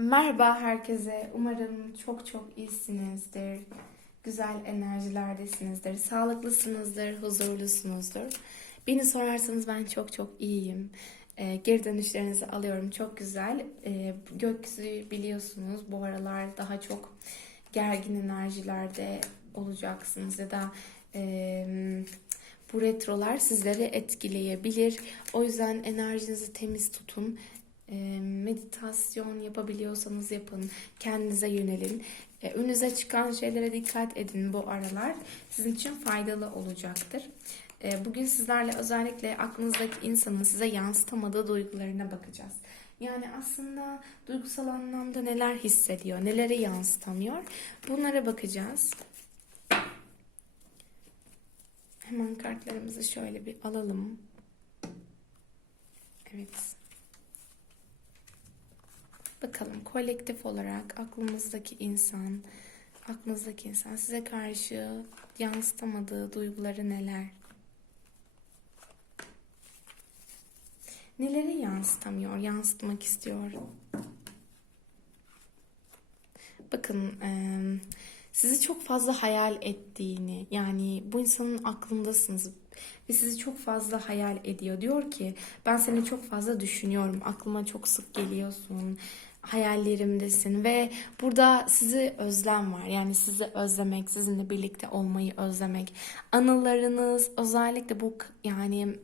Merhaba herkese. Umarım çok çok iyisinizdir. Güzel enerjilerdesinizdir. Sağlıklısınızdır, huzurlusunuzdur. Beni sorarsanız ben çok çok iyiyim. Ee, geri dönüşlerinizi alıyorum. Çok güzel. Ee, gökyüzü biliyorsunuz bu aralar daha çok gergin enerjilerde olacaksınız ya da e, bu retrolar sizleri etkileyebilir. O yüzden enerjinizi temiz tutun. E, meditasyon yapabiliyorsanız yapın. Kendinize yönelin. E, önünüze çıkan şeylere dikkat edin bu aralar. Sizin için faydalı olacaktır. E, bugün sizlerle özellikle aklınızdaki insanın size yansıtamadığı duygularına bakacağız. Yani aslında duygusal anlamda neler hissediyor, neleri yansıtamıyor bunlara bakacağız. Hemen kartlarımızı şöyle bir alalım. Evet. Bakalım kolektif olarak aklımızdaki insan, aklınızdaki insan size karşı yansıtamadığı duyguları neler? Neleri yansıtamıyor, yansıtmak istiyor? Bakın, sizi çok fazla hayal ettiğini, yani bu insanın aklındasınız ve sizi çok fazla hayal ediyor. Diyor ki, ben seni çok fazla düşünüyorum, aklıma çok sık geliyorsun, hayallerimdesin ve burada sizi özlem var. Yani sizi özlemek, sizinle birlikte olmayı özlemek, anılarınız, özellikle bu yani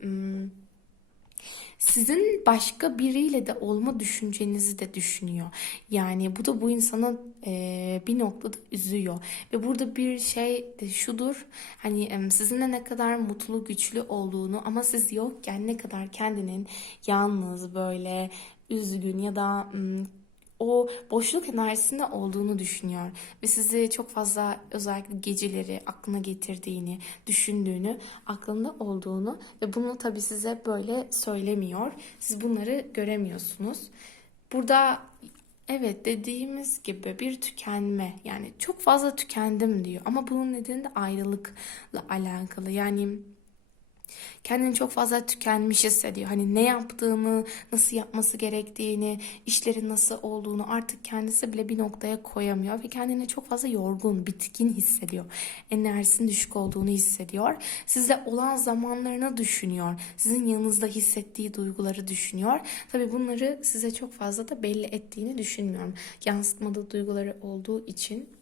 sizin başka biriyle de olma düşüncenizi de düşünüyor. Yani bu da bu insanı e, bir noktada üzüyor. Ve burada bir şey de şudur. Hani sizinle ne kadar mutlu, güçlü olduğunu ama siz yokken ne kadar kendinin yalnız böyle üzgün ya da o boşluk enerjisinde olduğunu düşünüyor ve sizi çok fazla özellikle geceleri aklına getirdiğini, düşündüğünü, aklında olduğunu ve bunu tabii size böyle söylemiyor. Siz bunları göremiyorsunuz. Burada evet dediğimiz gibi bir tükenme yani çok fazla tükendim diyor ama bunun nedeni de ayrılıkla alakalı. Yani kendini çok fazla tükenmiş hissediyor. Hani ne yaptığını, nasıl yapması gerektiğini, işlerin nasıl olduğunu artık kendisi bile bir noktaya koyamıyor ve kendini çok fazla yorgun, bitkin hissediyor. Enerjisinin düşük olduğunu hissediyor. Sizde olan zamanlarını düşünüyor. Sizin yanınızda hissettiği duyguları düşünüyor. Tabii bunları size çok fazla da belli ettiğini düşünmüyorum. Yansıtmadığı duyguları olduğu için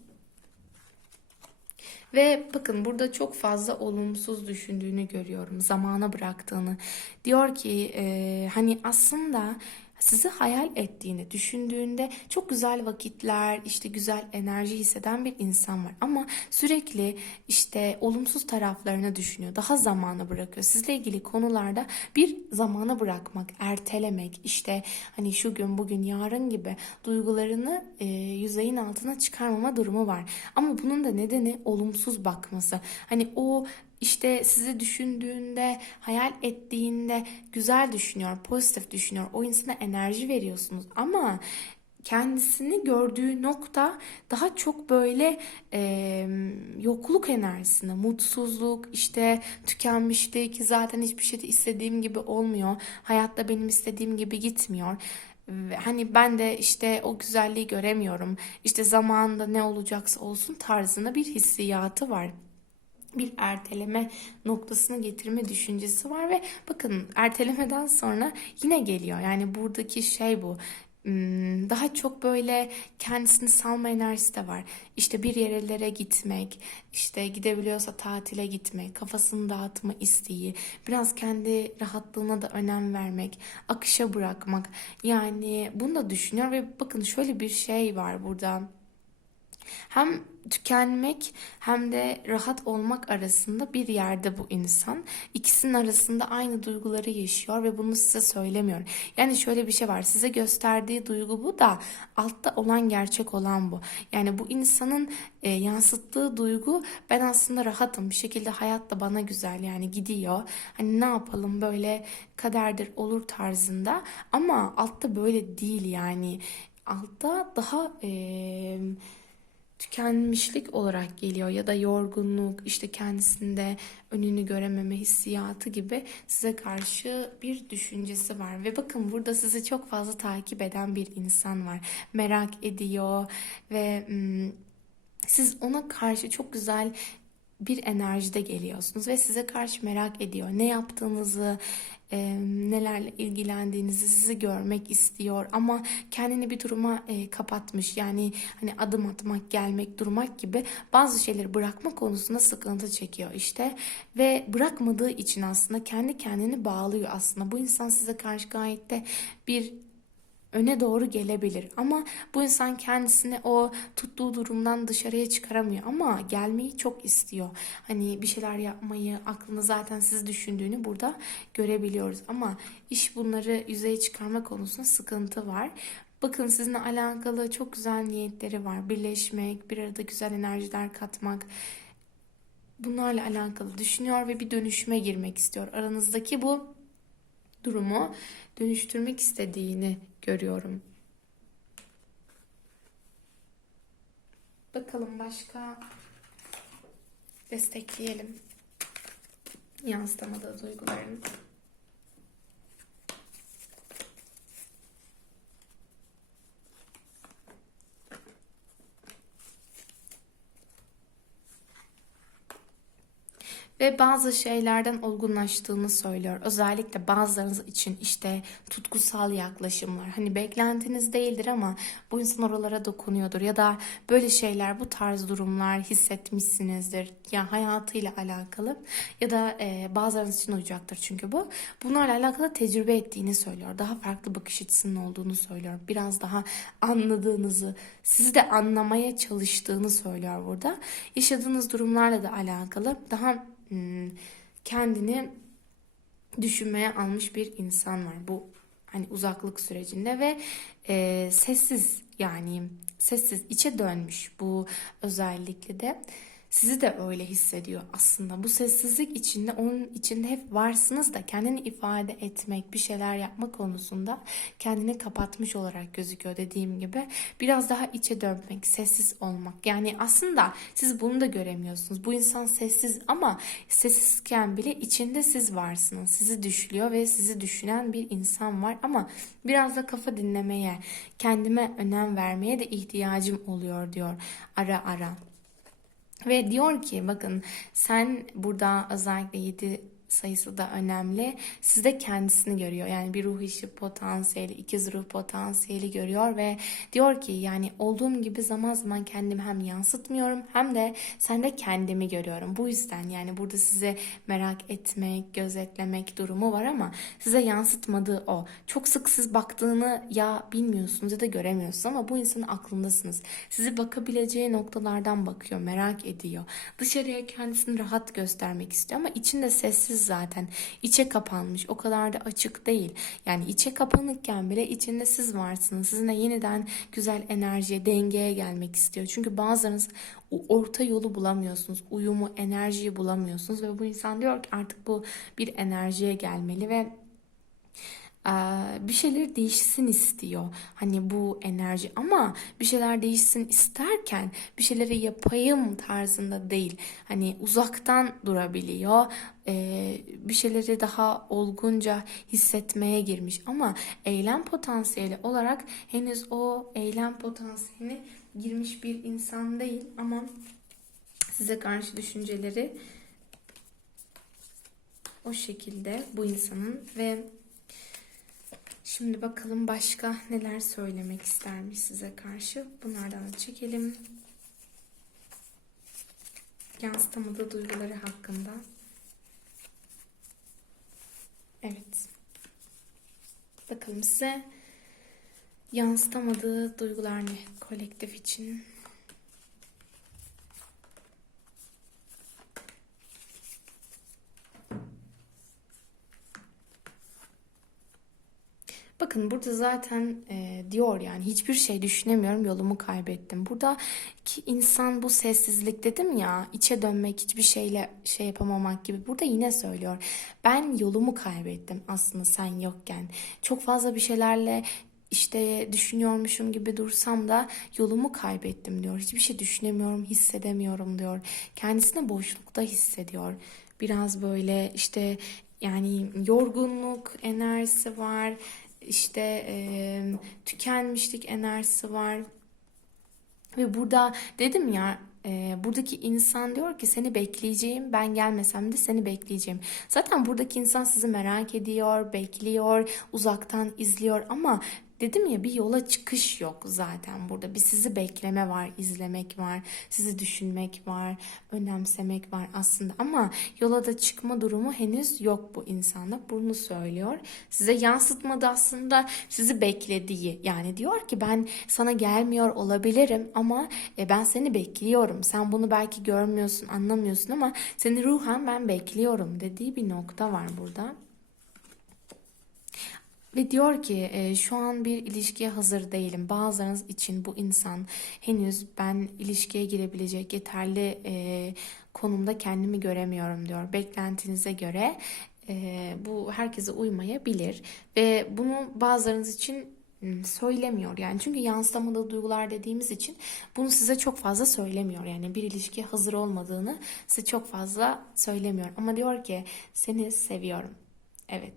ve bakın burada çok fazla olumsuz düşündüğünü görüyorum. Zamana bıraktığını. Diyor ki e, hani aslında sizi hayal ettiğini düşündüğünde çok güzel vakitler, işte güzel enerji hisseden bir insan var. Ama sürekli işte olumsuz taraflarını düşünüyor. Daha zamana bırakıyor. Sizle ilgili konularda bir zamana bırakmak, ertelemek, işte hani şu gün, bugün, yarın gibi duygularını e, yüzeyin altına çıkarmama durumu var. Ama bunun da nedeni olumsuz bakması. Hani o işte sizi düşündüğünde, hayal ettiğinde güzel düşünüyor, pozitif düşünüyor. O insana enerji veriyorsunuz ama kendisini gördüğü nokta daha çok böyle e, yokluk enerjisinde, mutsuzluk, işte tükenmişlik, zaten hiçbir şey istediğim gibi olmuyor. Hayatta benim istediğim gibi gitmiyor. Hani ben de işte o güzelliği göremiyorum. İşte zamanında ne olacaksa olsun tarzında bir hissiyatı var bir erteleme noktasına getirme düşüncesi var ve bakın ertelemeden sonra yine geliyor. Yani buradaki şey bu. Hmm, Daha çok böyle kendisini salma enerjisi de var. İşte bir yerlere gitmek, işte gidebiliyorsa tatile gitmek, kafasını dağıtma isteği, biraz kendi rahatlığına da önem vermek, akışa bırakmak. Yani bunu da düşünüyor ve bakın şöyle bir şey var burada. Hem tükenmek hem de rahat olmak arasında bir yerde bu insan. İkisinin arasında aynı duyguları yaşıyor ve bunu size söylemiyor. Yani şöyle bir şey var. Size gösterdiği duygu bu da altta olan gerçek olan bu. Yani bu insanın e, yansıttığı duygu ben aslında rahatım. Bir şekilde hayat da bana güzel yani gidiyor. Hani ne yapalım böyle kaderdir olur tarzında. Ama altta böyle değil yani. Altta daha e, tükenmişlik olarak geliyor ya da yorgunluk, işte kendisinde önünü görememe hissiyatı gibi size karşı bir düşüncesi var. Ve bakın burada sizi çok fazla takip eden bir insan var. Merak ediyor ve hmm, siz ona karşı çok güzel bir enerjide geliyorsunuz ve size karşı merak ediyor. Ne yaptığınızı, e, nelerle ilgilendiğinizi sizi görmek istiyor ama kendini bir duruma e, kapatmış. Yani hani adım atmak, gelmek, durmak gibi bazı şeyleri bırakma konusunda sıkıntı çekiyor işte ve bırakmadığı için aslında kendi kendini bağlıyor aslında. Bu insan size karşı gayet de bir öne doğru gelebilir. Ama bu insan kendisini o tuttuğu durumdan dışarıya çıkaramıyor ama gelmeyi çok istiyor. Hani bir şeyler yapmayı, aklını zaten siz düşündüğünü burada görebiliyoruz. Ama iş bunları yüzeye çıkarma konusunda sıkıntı var. Bakın sizinle alakalı çok güzel niyetleri var. Birleşmek, bir arada güzel enerjiler katmak. Bunlarla alakalı düşünüyor ve bir dönüşüme girmek istiyor. Aranızdaki bu durumu dönüştürmek istediğini görüyorum. Bakalım başka destekleyelim. Yansıtamadığı duygularını. Ve bazı şeylerden olgunlaştığını söylüyor. Özellikle bazılarınız için işte tutkusal yaklaşımlar. Hani beklentiniz değildir ama bu insan oralara dokunuyordur. Ya da böyle şeyler, bu tarz durumlar hissetmişsinizdir. Ya hayatıyla alakalı ya da e, bazılarınız için olacaktır çünkü bu. Bunlarla alakalı tecrübe ettiğini söylüyor. Daha farklı bakış açısının olduğunu söylüyor. Biraz daha anladığınızı, sizi de anlamaya çalıştığını söylüyor burada. Yaşadığınız durumlarla da alakalı daha kendini düşünmeye almış bir insan var bu hani uzaklık sürecinde ve e, sessiz yani sessiz içe dönmüş bu özellikle de sizi de öyle hissediyor aslında. Bu sessizlik içinde onun içinde hep varsınız da kendini ifade etmek, bir şeyler yapma konusunda kendini kapatmış olarak gözüküyor dediğim gibi. Biraz daha içe dönmek, sessiz olmak. Yani aslında siz bunu da göremiyorsunuz. Bu insan sessiz ama sessizken bile içinde siz varsınız. Sizi düşlüyor ve sizi düşünen bir insan var ama biraz da kafa dinlemeye, kendime önem vermeye de ihtiyacım oluyor diyor ara ara. Ve diyor ki bakın sen burada özellikle 7 sayısı da önemli. Sizde kendisini görüyor. Yani bir ruh işi potansiyeli, ikiz ruh potansiyeli görüyor ve diyor ki yani olduğum gibi zaman zaman kendimi hem yansıtmıyorum hem de sende kendimi görüyorum. Bu yüzden yani burada size merak etmek, gözetlemek durumu var ama size yansıtmadığı o. Çok sık siz baktığını ya bilmiyorsunuz ya da göremiyorsunuz ama bu insanın aklındasınız. Sizi bakabileceği noktalardan bakıyor, merak ediyor. Dışarıya kendisini rahat göstermek istiyor ama içinde sessiz zaten. İçe kapanmış. O kadar da açık değil. Yani içe kapanıkken bile içinde siz varsınız. Sizinle yeniden güzel enerjiye, dengeye gelmek istiyor. Çünkü bazılarınız orta yolu bulamıyorsunuz. Uyumu, enerjiyi bulamıyorsunuz ve bu insan diyor ki artık bu bir enerjiye gelmeli ve bir şeyler değişsin istiyor. Hani bu enerji ama bir şeyler değişsin isterken bir şeyleri yapayım tarzında değil. Hani uzaktan durabiliyor. Bir şeyleri daha olgunca hissetmeye girmiş ama eylem potansiyeli olarak henüz o eylem potansiyelini girmiş bir insan değil ama size karşı düşünceleri o şekilde bu insanın ve Şimdi bakalım başka neler söylemek istermiş size karşı. Bunlardan çekelim. Yansıtamadığı duyguları hakkında. Evet. Bakalım size yansıtamadığı duygular ne kolektif için? Bakın burada zaten e, diyor yani hiçbir şey düşünemiyorum yolumu kaybettim. Burada ki insan bu sessizlik dedim ya içe dönmek hiçbir şeyle şey yapamamak gibi burada yine söylüyor. Ben yolumu kaybettim aslında sen yokken. Çok fazla bir şeylerle işte düşünüyormuşum gibi dursam da yolumu kaybettim diyor. Hiçbir şey düşünemiyorum, hissedemiyorum diyor. Kendisini boşlukta hissediyor. Biraz böyle işte yani yorgunluk enerjisi var. İşte e, tükenmişlik enerjisi var. Ve burada dedim ya e, buradaki insan diyor ki seni bekleyeceğim ben gelmesem de seni bekleyeceğim. Zaten buradaki insan sizi merak ediyor, bekliyor, uzaktan izliyor ama dedim ya bir yola çıkış yok zaten burada. Bir sizi bekleme var, izlemek var, sizi düşünmek var, önemsemek var aslında ama yola da çıkma durumu henüz yok bu insanda. Bunu söylüyor. Size yansıtmadı aslında sizi beklediği. Yani diyor ki ben sana gelmiyor olabilirim ama e, ben seni bekliyorum. Sen bunu belki görmüyorsun, anlamıyorsun ama seni ruhen ben bekliyorum dediği bir nokta var burada. Ve diyor ki e, şu an bir ilişkiye hazır değilim. Bazılarınız için bu insan henüz ben ilişkiye girebilecek yeterli e, konumda kendimi göremiyorum diyor. Beklentinize göre e, bu herkese uymayabilir. Ve bunu bazılarınız için söylemiyor. Yani çünkü yansıtamadığı duygular dediğimiz için bunu size çok fazla söylemiyor. Yani bir ilişkiye hazır olmadığını size çok fazla söylemiyor. Ama diyor ki seni seviyorum Evet.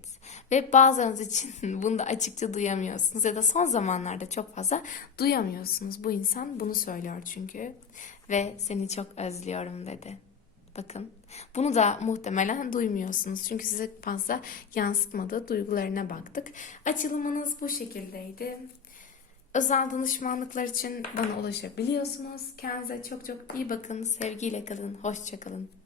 Ve bazılarınız için bunu da açıkça duyamıyorsunuz ya da son zamanlarda çok fazla duyamıyorsunuz. Bu insan bunu söylüyor çünkü ve seni çok özlüyorum dedi. Bakın. Bunu da muhtemelen duymuyorsunuz. Çünkü size fazla yansıtmadığı duygularına baktık. Açılımınız bu şekildeydi. Özel danışmanlıklar için bana ulaşabiliyorsunuz. Kendinize çok çok iyi bakın. Sevgiyle kalın. Hoşça kalın.